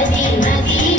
பதிமதி